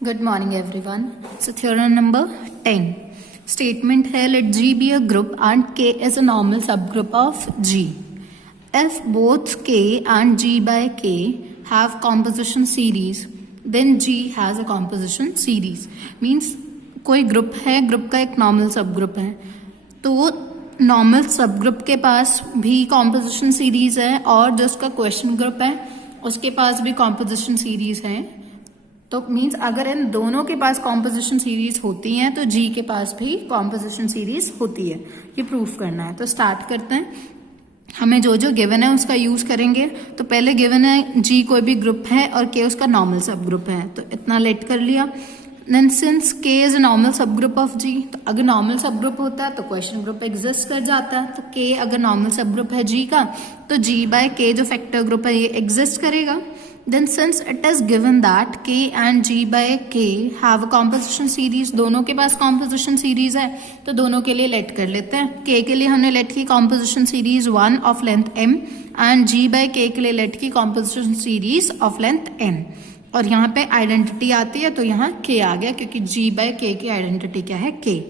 Good morning everyone. So theorem number 10. Statement है let G be a group and K is a normal subgroup of G. If both K and G by K have composition series, then G has a composition series. Means कोई group है, group का एक normal सब group है, तो वो normal सब group के पास भी कॉम्पोजिशन सीरीज है और जो उसका क्वेश्चन ग्रुप है उसके पास भी कॉम्पोजिशन सीरीज है. तो मीन्स अगर इन दोनों के पास कॉम्पोजिशन सीरीज होती हैं तो जी के पास भी कॉम्पोजिशन सीरीज होती है. ये प्रूफ करना है. तो स्टार्ट करते हैं. हमें जो जो गिवन है उसका यूज करेंगे. तो पहले गिवन है जी कोई भी ग्रुप है और के उसका नॉर्मल सब ग्रुप है, तो इतना लेट कर लिया. देन सिंस के इज अ नॉर्मल सब ग्रुप ऑफ जी, तो अगर नॉर्मल सब ग्रुप होता है तो क्वेश्चन ग्रुप एग्जिस्ट कर जाता है. तो के अगर नॉर्मल सब ग्रुप है जी का, तो जी बाय के जो फैक्टर ग्रुप है ये एग्जिस्ट करेगा. Then since it is given that K and G by K have a composition series, दोनों के पास composition series है, तो दोनों के लिए let कर लेते हैं. K के लिए हमने let की composition series 1 of length m and G by K के लिए let की composition series of length n. और यहाँ पे identity आती है तो यहाँ K आ गया क्योंकि G by K की identity क्या है K.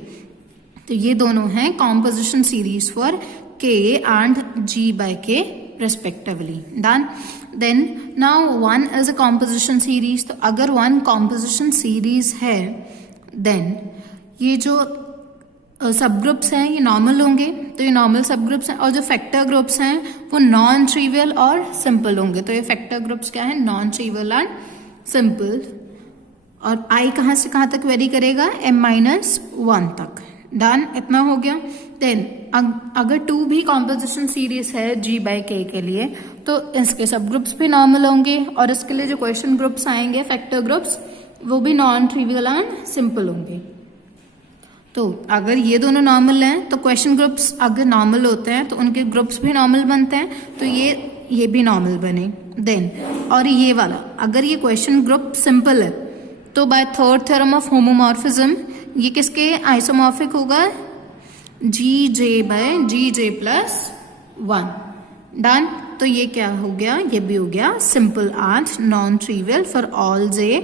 तो ये दोनों हैं composition series for K and G by K respectively. Done. Then now one is a composition series. तो अगर one composition series है then ये जो सब ग्रुप्स हैं ये नॉर्मल होंगे, तो ये नॉर्मल सब ग्रुप्स हैं. और जो फैक्टर ग्रुप्स हैं वो नॉन ट्रिवियल और सिंपल होंगे. तो ये फैक्टर ग्रुप्स क्या है, नॉन ट्रिवियल एंड सिंपल. और आई कहाँ से कहाँ तक वेरी करेगा, m-1 तक. डन, इतना हो गया. देन अगर 2 भी कॉम्पोजिशन सीरीज है जी बाय के के लिए, तो इसके सब ग्रुप्स भी नॉर्मल होंगे और इसके लिए जो क्वेश्चन ग्रुप्स आएंगे फैक्टर ग्रुप्स वो भी नॉन ट्रिवियल एंड सिंपल होंगे. तो अगर ये दोनों नॉर्मल हैं तो क्वेश्चन ग्रुप्स अगर नॉर्मल होते हैं तो उनके ग्रुप्स भी नॉर्मल बनते हैं, तो ये भी नॉर्मल बने. देन और ये वाला अगर ये क्वेश्चन ग्रुप सिंपल है तो by third theorem of homomorphism ये किसके आइसोमॉर्फिक होगा, G J by G J plus 1. Done. तो ये क्या हो गया, ये भी हो गया simple and non trivial for all J.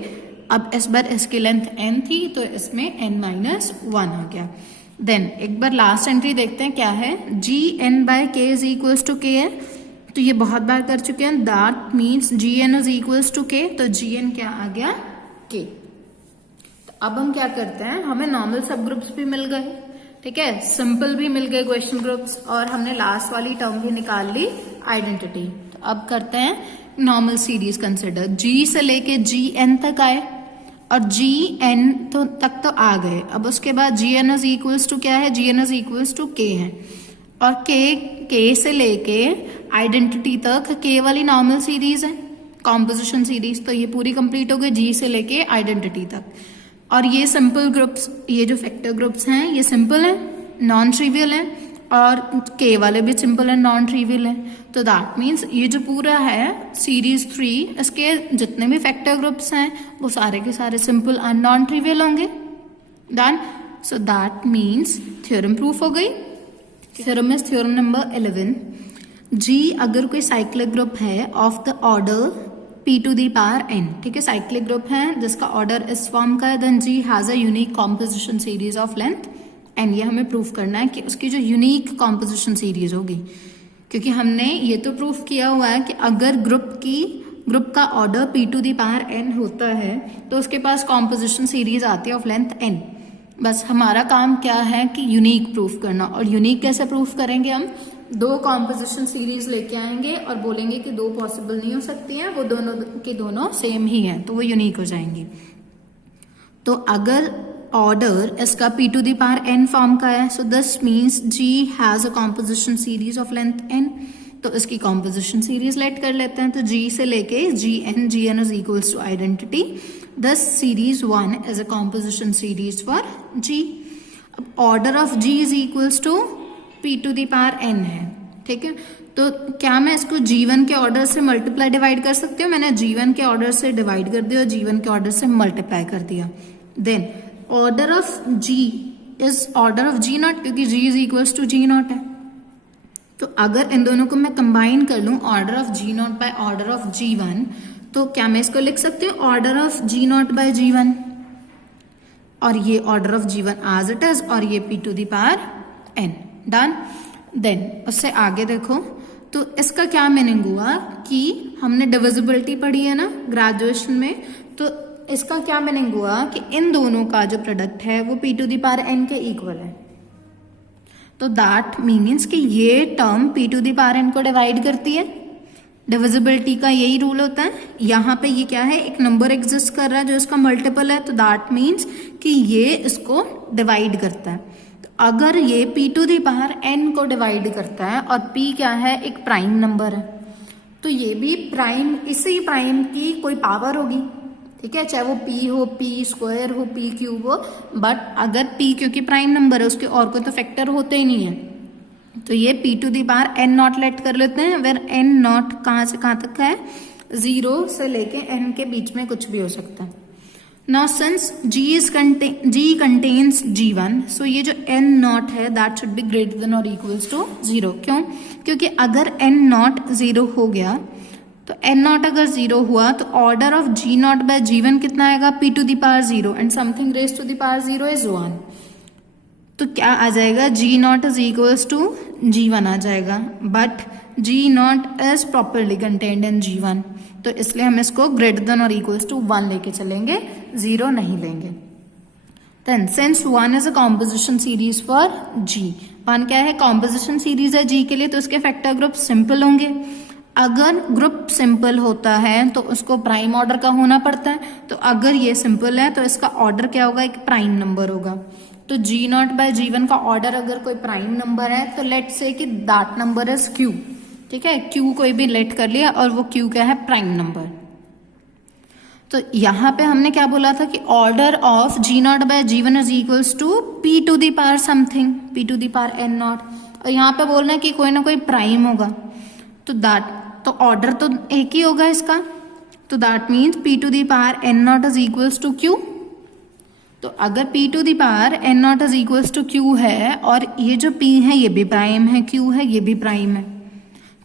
अब इस बार इसकी लेंथ n थी तो इसमें n-1 आ गया. देन एक बार लास्ट एंट्री देखते हैं क्या है, G N by K is equals to K है, तो ये बहुत बार कर चुके हैं. That means G N is equals to K, तो जी एन क्या आ गया, के. तो अब हम क्या करते हैं, हमें नॉर्मल सब ग्रुप्स भी मिल गए, ठीक है, सिंपल भी मिल गए क्वेश्चन ग्रुप्स, और हमने लास्ट वाली टर्म भी निकाल ली आइडेंटिटी. तो अब करते हैं नॉर्मल सीरीज कंसिडर. जी से लेके जी एन तक आए और जी एन तक तो आ गए. अब उसके बाद जी एन इज इक्वल्स टू क्या है, G N is equals to K है, और के से लेके आइडेंटिटी तक के वाली नॉर्मल सीरीज है, कॉम्पोजिशन सीरीज. तो ये पूरी कंप्लीट हो गई जी से लेके आइडेंटिटी तक. और ये सिंपल ग्रुप्स, ये जो फैक्टर ग्रुप्स हैं ये सिंपल हैं, नॉन ट्रिवियल हैं, और के वाले भी सिंपल एंड नॉन ट्रिवियल हैं. तो दैट मीन्स ये जो पूरा है सीरीज 3, इसके जितने भी फैक्टर ग्रुप्स हैं वो सारे के सारे सिंपल एंड नॉन ट्रिवियल होंगे. Done. So that means theorem proof हो गई. Theorem is theorem number 11. G अगर कोई साइक्लिक ग्रुप है of the order p to the power n, ठीक है, साइक्लिक ग्रुप है जिसका ऑर्डर इस फॉर्म का है, then G has a unique composition series of length n. ये हमें प्रूफ करना है कि उसकी जो यूनिक कॉम्पोजिशन सीरीज होगी, क्योंकि हमने ये तो प्रूफ किया हुआ है कि अगर ग्रुप का order p to the power n होता है तो उसके पास कॉम्पोजिशन सीरीज आती है ऑफ लेंथ n. बस हमारा काम क्या है कि यूनिक प्रूफ करना. और यूनिक कैसे प्रूफ करेंगे, हम 2 कॉम्पोजिशन सीरीज लेके आएंगे और बोलेंगे कि 2 पॉसिबल नहीं हो सकती हैं, वो दोनों के दोनों सेम ही हैं, तो वो यूनिक हो जाएंगी. तो अगर ऑर्डर इसका p to the power n form का है, so this means g has a composition series of length n. तो इसकी कॉम्पोजिशन सीरीज लेट कर लेते हैं. तो g से लेके gn is equals to identity. This series 1 is a composition series for g. अब order of g is equals to p to the power n है, ठीक है. तो क्या मैं इसको g1 के ऑर्डर से मल्टीप्लाई डिवाइड कर सकती हूँ, मैंने g1 के ऑर्डर से डिवाइड कर दिया और g1 के ऑर्डर से मल्टीप्लाई कर दिया. Then order of g is order of g naught, क्योंकि g is equals to g naught है. तो अगर इन दोनों को मैं कंबाइन कर लूं, order of g naught by order of g1, तो क्या मैं इसको लिख सकती हूँ order of g naught by g1. और ये order of G1 as it is और ये P to the power n। Done. Then उससे आगे देखो, तो इसका क्या मीनिंग हुआ कि हमने डिविजिबिलिटी पढ़ी है ना ग्रेजुएशन में, तो इसका क्या मीनिंग हुआ कि इन दोनों का जो प्रोडक्ट है वो P to the power n के इक्वल है। तो दैट मीन्स कि ये term P to the power n को डिवाइड करती है। डिविजिबिलिटी का यही रूल होता है। यहाँ पे ये क्या है, एक नंबर एग्जिस्ट कर रहा है जो इसका मल्टीपल है, तो दैट मीन्स कि ये इसको डिवाइड करता है। तो अगर ये P to the power n को डिवाइड करता है और P क्या है, एक प्राइम नंबर है, तो ये भी प्राइम, इसी प्राइम की कोई पावर होगी, ठीक है, चाहे वो P हो, P स्क्वायर हो, P क्यूब हो, बट अगर P क्योंकि प्राइम नंबर है उसके और कोई तो फैक्टर होते ही नहीं है, तो ये P to the power n naught let कर लेते हैं, वेर n नॉट कहाँ से कहाँ तक है, 0 से लेके n के बीच में कुछ भी हो सकता है। Now since G contains G1, सो ये जो n नॉट है that should be greater than और इक्वल्स टू 0। क्यों? क्योंकि अगर n नॉट 0 हो गया, तो n नॉट अगर 0 हुआ तो order of G naught by G1 कितना आएगा, P to the power 0 and something raise to the power 0 is 1। तो क्या आ जाएगा, G naught is equals to G1 आ जाएगा, but G naught is properly contained in G1, तो इसलिए हम इसको ग्रेटर देन और इक्वल्स टू 1 लेके चलेंगे, 0 नहीं लेंगे। Then since 1 is a composition series for G, 1 क्या है, कॉम्पोजिशन सीरीज है G के लिए, तो इसके फैक्टर ग्रुप सिंपल होंगे। अगर ग्रुप सिंपल होता है तो उसको प्राइम ऑर्डर का होना पड़ता है, तो अगर ये सिंपल है तो इसका ऑर्डर क्या होगा, एक प्राइम नंबर होगा। तो G नॉट बाय G1 का ऑर्डर अगर कोई प्राइम नंबर है तो लेट से कि दैट नंबर इज Q, ठीक है, Q कोई भी लेट कर लिया और वो Q क्या है, प्राइम नंबर। तो यहाँ पे हमने क्या बोला था कि order of G naught by G1 is equals to P to the power something, P to the power n naught, और यहाँ पे बोलना है कि कोई ना कोई प्राइम होगा, तो दैट, तो ऑर्डर तो एक ही होगा इसका, तो that means P to the power n naught is equals to Q। तो अगर P to the power n naught is equals to Q है और ये जो P है ये भी प्राइम है, Q है ये भी प्राइम है,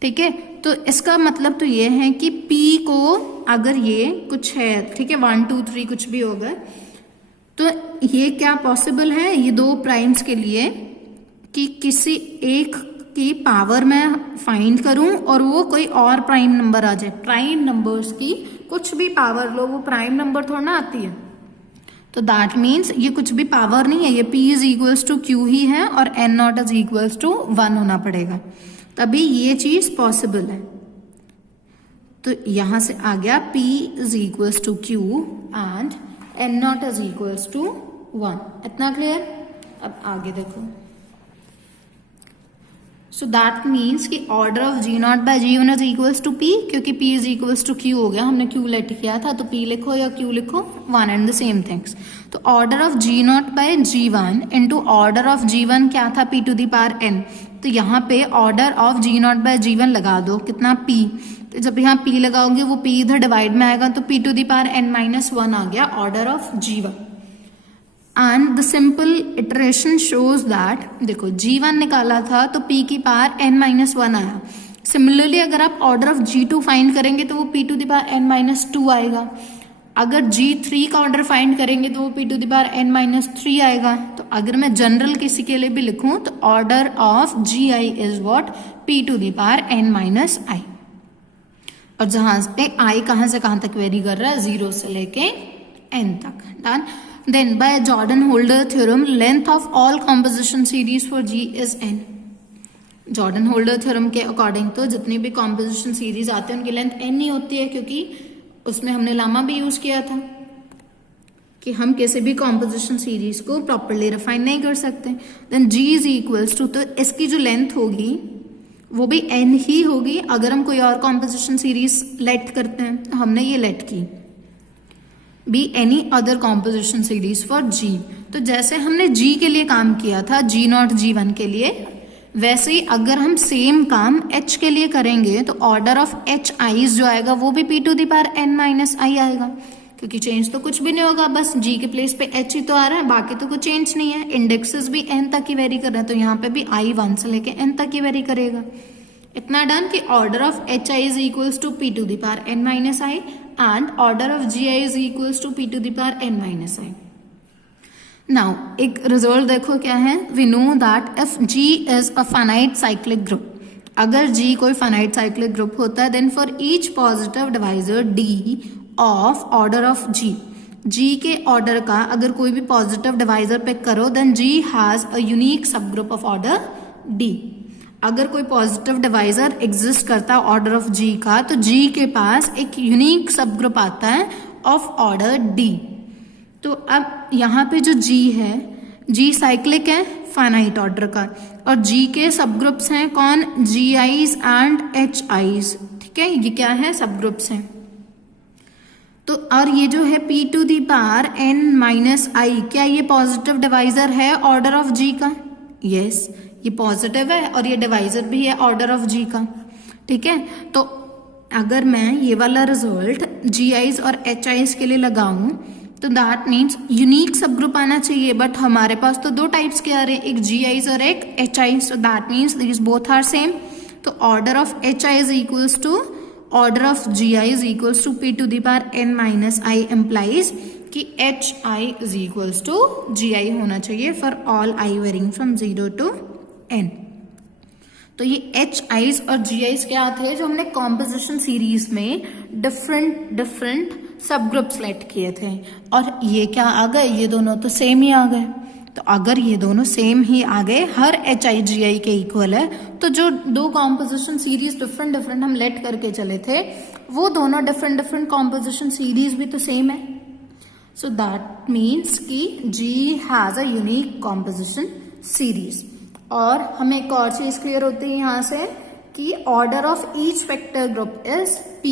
ठीक है, तो इसका मतलब तो ये है कि P को अगर ये कुछ है, ठीक है, 1 2 3 कुछ भी होगा, तो ये क्या पॉसिबल है, ये दो प्राइम्स के लिए कि किसी एक की पावर मैं फाइंड करूं और वो कोई और प्राइम नंबर आ जाए। प्राइम नंबर्स की कुछ भी पावर लो, वो प्राइम नंबर थोड़ा ना आती है, तो दैट मीन्स ये कुछ भी पावर नहीं है, ये P is equals to Q ही है और n naught is equals to 1 होना पड़ेगा, तभी ये चीज पॉसिबल है। तो यहां से आ गया P is equals to Q and n naught is equals to 1। इतना क्लियर? अब आगे देखो, सो दैट मीन्स कि order of G naught by G1 is equals to P, क्योंकि P is equals to Q हो गया, हमने Q लेट किया था, तो P लिखो या Q लिखो, 1 एंड द सेम थिंग्स। तो order of G naught by G1 into order of G1 क्या था, P to the power n, तो यहाँ पे order of G naught by G1 लगा दो, कितना P, तो जब यहाँ P लगाओगे वो P इधर डिवाइड में आएगा, तो P to the power n minus 1 आ गया order of G1। And the simple iteration shows that, देखो G1 निकाला था तो P की पावर n माइनस 1 आया। सिमिलरली अगर आप ऑर्डर ऑफ G2 फाइंड करेंगे तो वो P to the power n minus 2 आएगा। अगर G3 का ऑर्डर फाइंड करेंगे तो वो P to the power n minus 3 आएगा। तो अगर मैं जनरल किसी के लिए भी लिखूं तो order of Gi is what, P to the power n minus i। और जहां पे i कहां से कहां तक वेरी कर रहा है, 0 से लेके n तक। Done. Then by Jordan-Holder theorem, length of all composition series for G is n. Jordan-Holder theorem के अकॉर्डिंग तो जितनी भी composition series आते हैं उनकी लेंथ n ही होती है, क्योंकि उसमें हमने लामा भी यूज किया था कि हम किसी भी composition series को properly refine नहीं कर सकते। Then G is equals to, तो इसकी जो लेंथ होगी वो भी n ही होगी। अगर हम कोई और composition series लेट करते हैं, तो हमने ये लेट की, be any other composition series for G। तो जैसे हमने G के लिए काम किया था, G नॉट G1 के लिए, वैसे ही अगर हम सेम काम H के लिए करेंगे तो ऑर्डर ऑफ H i जो आएगा वो भी P to the power n minus i आएगा, क्योंकि चेंज तो कुछ भी नहीं होगा, बस G के प्लेस पे H ही तो आ रहा है, बाकी तो कुछ चेंज नहीं है। इंडेक्सेस भी n तक ही वेरी कर रहे हैं, तो यहाँ पे भी i 1 से लेके n तक ही वेरी करेगा। इतना डन कि order of Hi is equals to P to the power n minus i and order of Gi is equals to P to the power n minus i. Now एक result देखो क्या है, we know that if G is a finite cyclic group, अगर G कोई finite cyclic group होता है, then for each positive divisor D of order of G के order का अगर कोई भी पॉजिटिव डिवाइजर पिक करो, then G has a unique subgroup of order D. अगर कोई पॉजिटिव डिवाइजर एग्जिस्ट करता है ऑर्डर ऑफ जी का, तो जी के पास एक यूनिक सब ग्रुप आता है ऑफ ऑर्डर डी। तो अब यहाँ पे जो जी है, जी साइक्लिक है फाइनाइट ऑर्डर का, और जी के सब ग्रुप्स हैं कौन, जी आईज एंड एच आईज, ठीक है, ये क्या है, सब ग्रुप्स हैं। तो और ये जो है p to the power n minus I, क्या ये पॉजिटिव डिवाइजर है ऑर्डर ऑफ जी का, यस ये पॉजिटिव है और ये डिवाइजर भी है ऑर्डर ऑफ जी का, ठीक है। तो अगर मैं ये वाला रिजल्ट जी आईज और एच आईज के लिए लगाऊं, तो दैट मीन्स यूनिक सब ग्रुप आना चाहिए, बट हमारे पास तो दो टाइप्स के आ रहे हैं, एक जी आईज और एक H I's, so that means these both are same. तो order of H I is equals to order of G I is equals to p to the power n minus I, implies कि H I is equals to G I होना चाहिए for all I varying from 0 to n। तो ये H eyes और जी eyes क्या थे, जो हमने कॉम्पोजिशन सीरीज में डिफरेंट सब ग्रुप सेलेक्ट किए थे, और ये क्या आ गए, ये दोनों तो सेम ही आ गए। तो अगर ये दोनों सेम ही आ गए, हर एच आई जी आई के इक्वल है, तो जो दो कॉम्पोजिशन सीरीज डिफरेंट हम लेट करके चले थे, वो दोनों डिफरेंट कॉम्पोजिशन सीरीज भी तो सेम है। सो दैट मीन्स कि G has a unique composition series. और हमें एक और चीज क्लियर होती है यहाँ से कि order of each vector group is p।